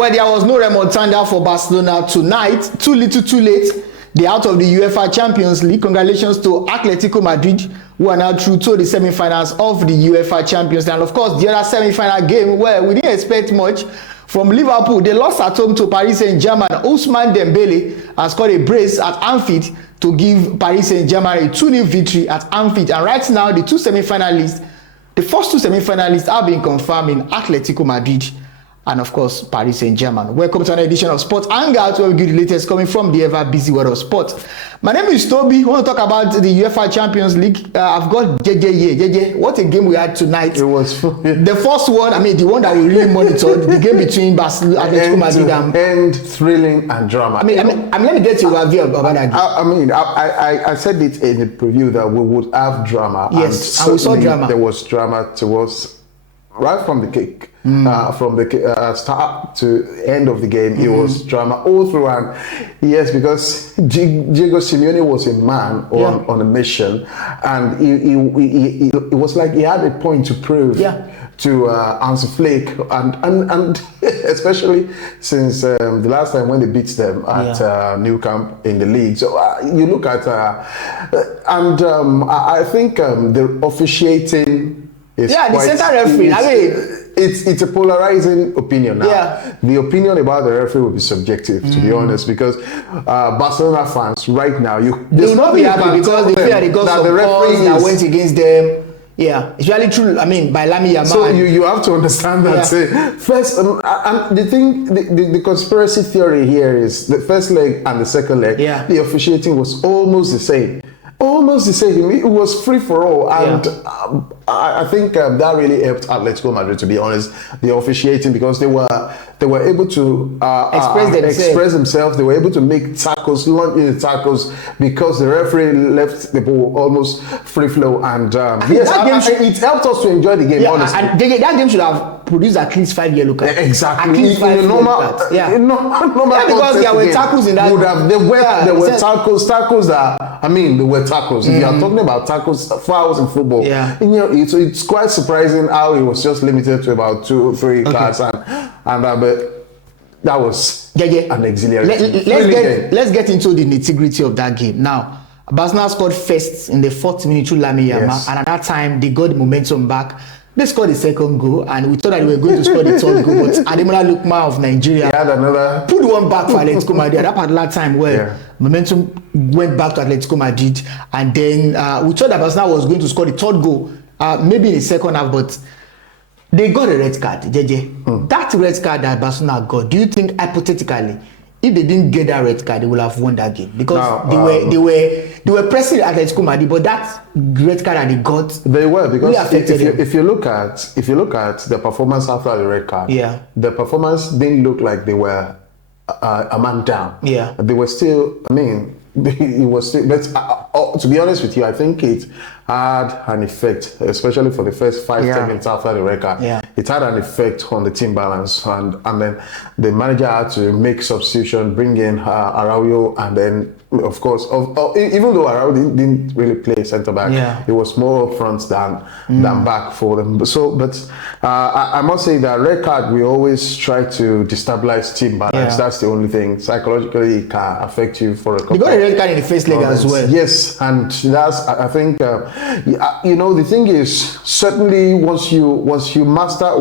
Well, there was no remontada for Barcelona tonight. Too little, too late. They're out of the UEFA Champions League. Congratulations to Atletico Madrid, who are now through to the semi-finals of the UEFA Champions League. And of course, the other semi-final game where we didn't expect much from Liverpool. They lost at home to Paris Saint-Germain. Ousmane Dembele has scored a brace at Anfield to give Paris Saint-Germain a 2-0 victory at Anfield. And right now, the first two semi-finalists have been confirmed in Atletico Madrid and of course Paris Saint-Germain. Welcome to another edition of Sports Hangout, where we give the latest coming from the ever busy world of sport. My name is Toby. I want to talk about the UEFA Champions League. I've got JJ here. JJ, what a game we had tonight. It was fun. The first one, I mean, the one that we really monitored, the game between Barcelona, Atletico Madrid, and thrilling and drama. I mean, let me get your view about that game. I said it in the preview that we would have drama. Yes, and we saw drama. There was drama towards right from the kick. From the start to end of the game, it was drama all through. And yes, because Diego Simeone was a man on a mission, and it was like he had a point to prove to Hansi Flick, and especially since the last time when they beat them at Nou Camp in the league. So you look at I think the officiating is the center referee. I mean, it's a polarizing opinion now. Yeah. The opinion about the referee will be subjective, to be honest, because Barcelona fans right now, they will not be happy because they fear they got some calls that went against them. Yeah, it's really true. I mean, by Lamine Yamal. So you have to understand that. First, and the thing, the conspiracy theory here is the first leg and the second leg. Yeah. The officiating was almost the same. Almost the same. It was free for all, and I think that really helped Atletico Madrid, to be honest. The officiating, because they were able to express themselves. They were able to make tackles, launch in the tackles, because the referee left the ball almost free flow. And it helped us to enjoy the game. Honestly, and that game should have produced at least 5 yellow cards. Exactly. At least 5 yellow cards. Because there were tackles in that. There were tackles that, I mean, there were tackles. If you are talking about tackles, fouls in football, it's quite surprising how it was just limited to about 2 or 3 cards, but that was an auxiliary. Let's get into the nitty-gritty of that game. Now, Barcelona scored first in the 4th minute through Lamine Yamal, and at that time they got the momentum back. They scored the second goal, and we thought that we were going to score the third goal, but Ademola Lookman of Nigeria put one back for Atletico Madrid at that particular time where momentum went back to Atletico Madrid, and then we thought that Barcelona was going to score the third goal, maybe in the second half, but they got a red card, JJ. That red card that Barcelona got, do you think hypothetically, if they didn't get that red card, they would have won that game? Because they were pressing Atletico Madrid, but that red card that they got, they were, because if you look at the performance after the red card, the performance didn't look like they were a man down. Yeah, they were still. I mean, it was still. But to be honest with you, I think it had an effect, especially for the first 5-10 minutes after the red card. It had an effect on the team balance, and then the manager had to make substitution, bring in Araujo, and then of course, even though Araujo didn't really play centre back, it was more up front than back for them. So, but I must say that red card, we always try to destabilize team balance. That's the only thing. Psychologically, it can affect you for a couple. You got a red card in the first leg as well. Yes, and that's, I think, the thing is, certainly once you master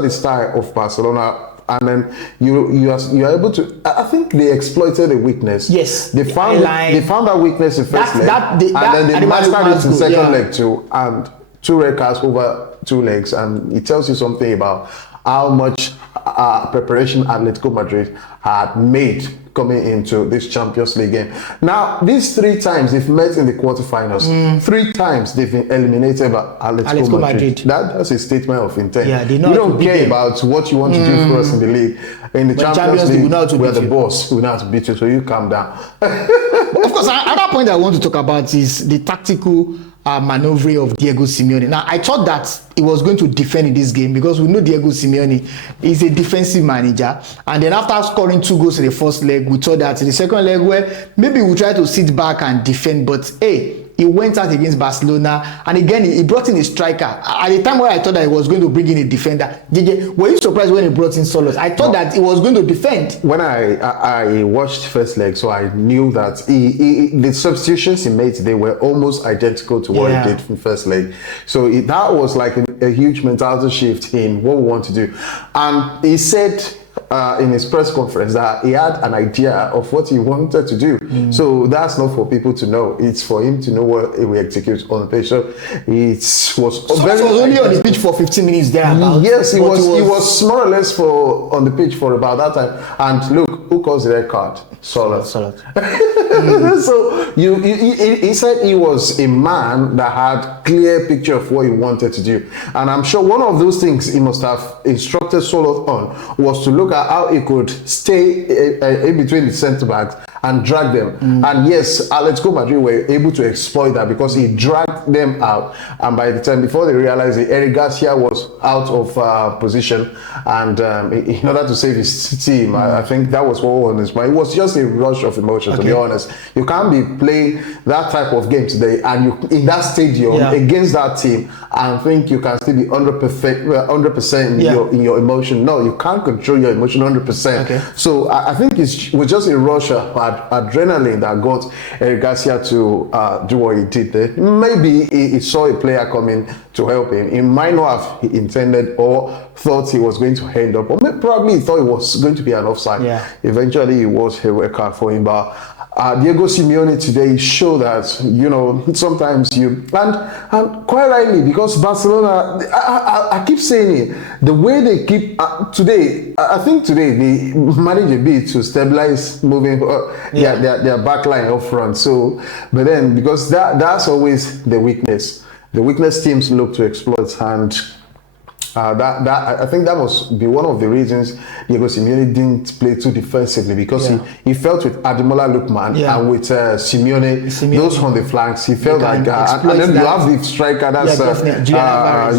the style of Barcelona, and then you are able to. I think they exploited the weakness. Yes, they found that weakness in first leg, and then they mastered it in second leg too. And 2 red cards over 2 legs, and it tells you something about how much preparation Atletico Madrid had made coming into this Champions League game. Now, these 3 times they've met in the quarterfinals. 3 times they've been eliminated by Atletico Madrid. That's a statement of intent. We don't care about what you want to do for us in the league. In the Champions League, we're the boss. We know how to beat you, so you calm down. Of course, another point I want to talk about is the tactical maneuvering of Diego Simeone. Now, I thought that he was going to defend in this game because we know Diego Simeone is a defensive manager. And then after scoring 2 goals in the first leg, we thought that in the second leg, where maybe we'll try to sit back and defend. But hey, he went out against Barcelona, and again he brought in a striker. At the time where I thought that he was going to bring in a defender, JJ, were you surprised when he brought in Solos? I thought that he was going to defend. When I watched first leg, so I knew that the substitutions he made today were almost identical to what he did from first leg. So that was like a huge mentality shift in what we want to do. And he said in his press conference that he had an idea of what he wanted to do. So that's not for people to know. It's for him to know what he will execute on the pitch. So it was only on the pitch for 15 minutes there. Yes, he was more or less on the pitch for about that time. And look, who calls the red card? Solid. So he said he was a man that had clear picture of what he wanted to do, and I'm sure one of those things he must have instructed Solot on was to look at how he could stay in between the centre backs and drag them. And yes, Atletico Madrid were able to exploit that because he dragged them out, and by the time before they realized it, Eric Garcia was out of position, and in order to save his team, I think that was what was on his mind. It was just a rush of emotion, to be honest. You can't be playing that type of game today and you in that stadium against that team and think you can still be 100% in your emotion. No, you can't control your emotion 100%. So I think it was just a rush of adrenaline that got Eric Garcia to do what he did there. Maybe he saw a player coming to help him. He might not have intended or thought he was going to end up, or probably he thought it was going to be an offside. Eventually it was a red card for him, but Diego Simeone today showed that, you know, sometimes you and quite rightly, because Barcelona, I keep saying it, the way they keep today, I think today they managed a bit to stabilize moving their back line up front. So, but then because that's always the weakness teams look to exploit, and I think that must be one of the reasons Diego Simeone didn't play too defensively, because he felt with Ademola Lookman and with Simeone, those on the flanks, he felt like and then you have the striker, that's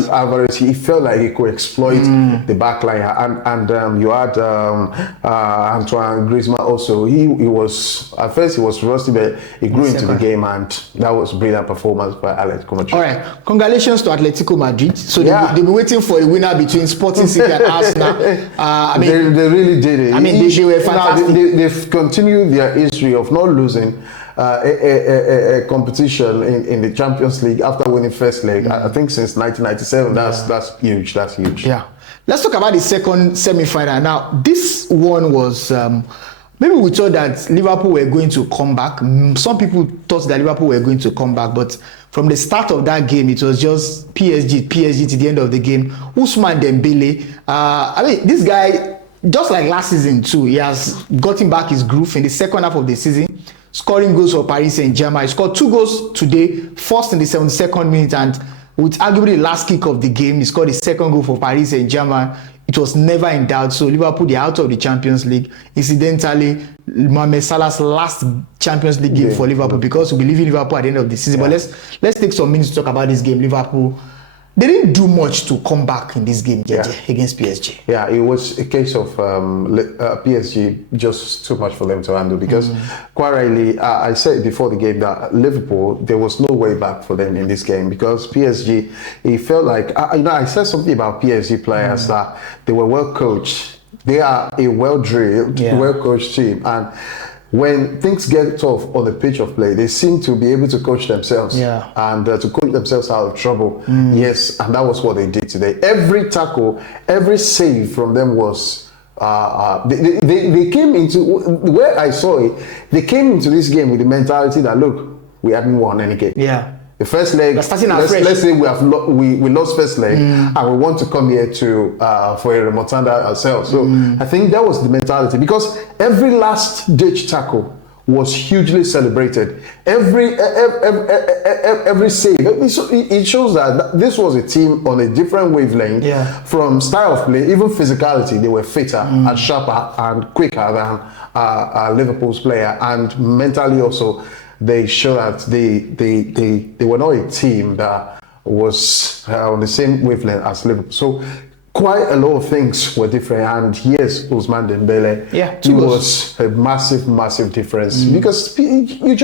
Alvarez. He felt like he could exploit the back line, and you had Antoine Griezmann also. He was, at first he was rusty, but he grew into the game, and that was brilliant performance by Atletico Madrid. All right, congratulations to Atletico Madrid. So they've been waiting for a winner between Sporting City and Arsenal. I mean, they really did it. I mean, they were fantastic. They've continued their history of not losing a competition in the Champions League after winning first leg. I think since 1997. That's huge. That's huge. Yeah. Let's talk about the second semi-final. Now, this one was. Maybe we thought that Liverpool were going to come back. Some people thought that Liverpool were going to come back, but from the start of that game, it was just PSG to the end of the game. Ousmane Dembele, I mean, this guy, just like last season too, he has gotten back his groove in the second half of the season, scoring goals for Paris Saint-Germain. He scored 2 goals today, first in the 72nd minute, and with arguably the last kick of the game, he scored the second goal for Paris Saint-Germain. It was never in doubt. So Liverpool, they're out of the Champions League. Incidentally, Mohamed Salah's last Champions League game for Liverpool, because we believe in Liverpool at the end of the season. But let's take some minutes to talk about this game. Liverpool, they didn't do much to come back in this game against PSG. Yeah, it was a case of PSG just too much for them to handle, because quite rightly, I said before the game that Liverpool, there was no way back for them in this game, because PSG, it felt like, I said something about PSG players that they were well coached. They are a well-drilled, well-coached team, and when things get tough on the pitch of play, they seem to be able to coach themselves and to coach themselves out of trouble. Yes, and that was what they did today. Every tackle, every save from them was they came into where I saw it. They came into this game with the mentality that, look, we haven't won any game. The first leg, let's say we lost first leg, and we want to come here to for a remontada ourselves. So I think that was the mentality, because every last ditch tackle was hugely celebrated. Every save, it shows that this was a team on a different wavelength from style of play, even physicality. They were fitter and sharper and quicker than Liverpool's player, and mentally also. They show that they were not a team that was on the same wavelength as Liverpool. So quite a lot of things were different. And yes, Ousmane Dembele, it was a massive difference, because you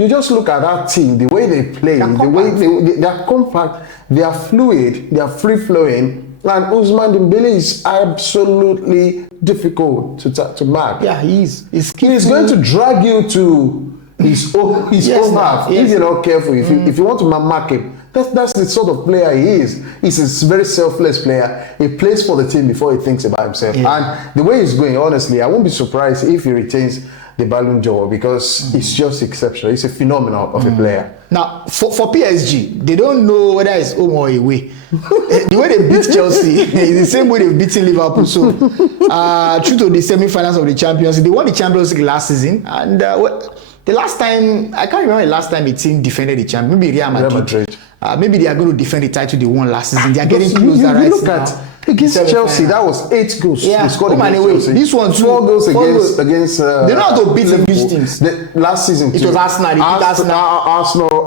You just look at that team, the way they play, the way they are compact, they are fluid, they are free flowing. And Ousmane Dembele is absolutely difficult to mark. Yeah, he is. He's going to drag you to his own half if you're not careful. If you want to mark him, that's the sort of player he is. He's a very selfless player. He plays for the team before he thinks about himself. And the way he's going, honestly, I won't be surprised if he retains the Ballon d'Or because it's just exceptional. It's a phenomenal of a player. Now, for PSG, they don't know whether it's home or away. The way they beat Chelsea is the same way they've beaten Liverpool. So, through to the semi-finals of the Champions League, they won the Champions League last season. And the last time, I can't remember the last time a team defended the champion. Maybe Real Madrid. Maybe they are going to defend the title they won last season. They are getting closer right now. Look at against Chelsea, that was 8 goals. Yeah, they scored against Chelsea. This one, 4 goals against. They know how to beat English teams. Last season, it was Arsenal,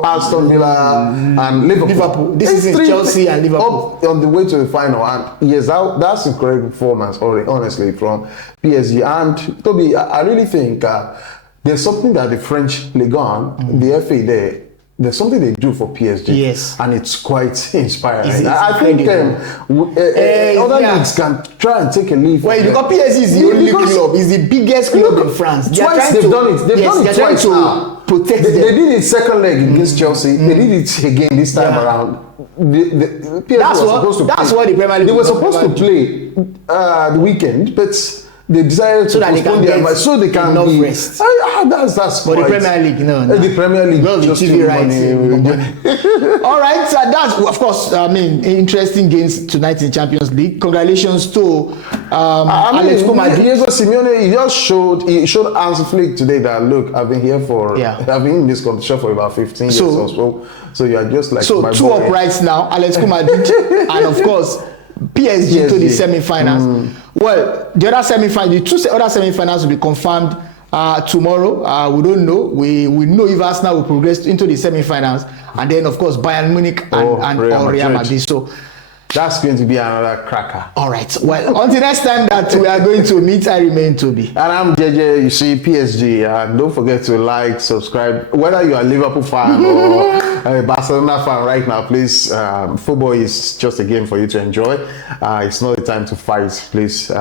Aston Villa, and Liverpool. This is Chelsea and Liverpool on the way to the final. And yes, that's incredible performance, honestly, from PSG. And Toby, I really think there's something that the French Ligue 1, the FA there's something they do for PSG. Yes. And it's quite inspiring. I think other leagues can try and take a leaf. Well, because PSG is the only club, it's the biggest club in France. Twice they've done it. They've done it twice now. Protect them. They did it second leg against Chelsea. They did it again this time around. The PSG was supposed to play. That's what the Premier League. They were supposed to play the weekend, but they decided to postpone their match so they can enough rest. That's but the Premier League, no. The Premier League, well, the TV rights. All right, so that's of course. I mean, interesting games tonight in Champions League. Congratulations to Atletico Madrid. Diego Simeone, he showed Hansi Flick today that look, I've been here for, I've been in this competition for about 15 years or so. So you are just like so my 2 boy. Uprights now, Atletico Madrid, and of course PSG to the semi-finals. Well, the 2 other semi-finals will be confirmed tomorrow. We don't know. We know if Arsenal will progress into the semi-finals, and then of course Bayern Munich and Real Madrid. So that's going to be another cracker. All right. Well, until next time that we are going to meet, I remain Toby. And I'm JJ. You see PSG, and don't forget to like, subscribe. Whether you are a Liverpool fan or a Barcelona fan right now, please. Football is just a game for you to enjoy. It's not the time to fight. Please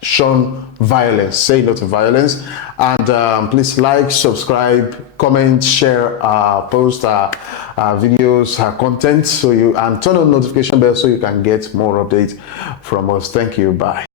shun violence. Say no to violence. And please like, subscribe, comment, share, post videos, content, and turn on notification bell so you can get more updates from us. Thank you. Bye.